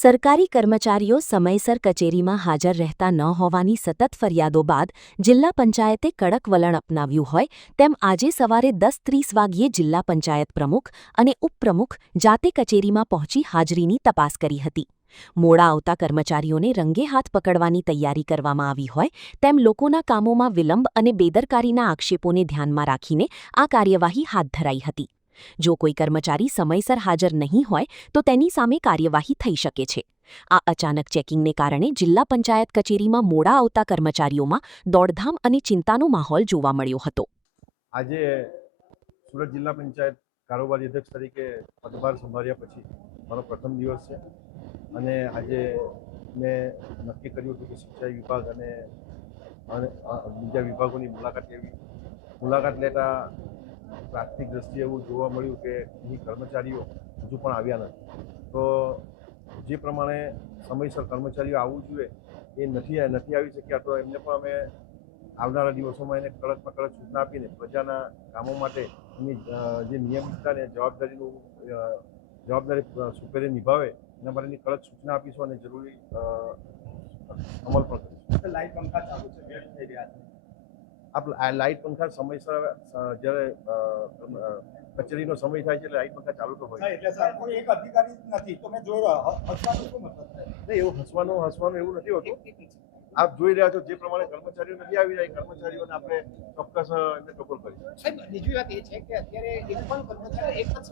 સરકારી કર્મચારીઓ સમયસર કચેરીમાં હાજર રહેતા ન હોવાની સતત ફરિયાદો બાદ જિલ્લા પંચાયતે કડક વલણ અપનાવ્યું હોય તેમ આજે સવારે 10:30 વાગ્યે જિલ્લા પંચાયત પ્રમુખ અને ઉપપ્રમુખ જાતે કચેરીમાં પહોંચી હાજરીની તપાસ કરી હતી. મોડા આવતા કર્મચારીઓને રંગે હાથ પકડવાની તૈયારી કરવામાં આવી હોય તેમ લોકોના કામોમાં વિલંબ અને બેદરકારીના આક્ષેપોને ધ્યાનમાં રાખીને આ કાર્યવાહી હાથ ધરાઈ હતી. જો કોઈ કર્મચારી સમયસર હાજર નહીં હોય તો તેની સામે કાર્યવાહી થઈ શકે છે. આ અચાનક ચેકિંગને કારણે જિલ્લા પંચાયત કચેરીમાં મોડા આવતા કર્મચારીઓમાં દોડધામ અને ચિંતાનો માહોલ જોવા મળ્યો હતો. આજે સુરત જિલ્લા પંચાયત કારોબારી અધ્યક્ષ તરીકે પદભાર સંભાળ્યા પછી મારો પ્રથમ દિવસ છે અને આજે મેં નક્કી કર્યું હતું કે સિંચાઈ વિભાગ અને બીજા વિભાગોની મુલાકાત લેતા પ્રાથમિક દ્રષ્ટિએ એવું જોવા મળ્યું કે અહીં કર્મચારીઓ હજુ પણ આવ્યા નથી. તો જે પ્રમાણે સમયસર કર્મચારીઓ આવવું જોઈએ એ નથી આવી શક્યા. તો એમને પણ અમે આવનારા દિવસોમાં એને કડકમાં કડક સૂચના આપીને પ્રજાના કામો માટે એની જે નિયમિતતા અને જવાબદારી સુપેરે નિભાવે એના માટેની કડક સૂચના આપીશું અને જરૂરી અમલ પણ કરીશું. લાઇટ પંખા ચાલુ છે, વેટ થઈ રહ્યા છે. આ લાઇટ પંખા સમયસર જ્યારે કચેરીનો સમય થાય છે એટલે લાઇટ પંખા ચાલુ તો હોય. એટલે સર કોઈ એક અધિકારી નથી તો મેં જોયો હસવાનું શું મતલબ થાય? નહીં, એવું હસવાનું એવું નથી હોતું. આપ જોઈ રહ્યા છો જે પ્રમાણે કર્મચારીઓ નથી આવી રહ્યા, કર્મચારીઓને આપણે ચોક્કસ એમને ટકોર કરીશું. સાહેબ, બીજી વાત એ છે કે અત્યારે એક પણ કર્મચારી એક જ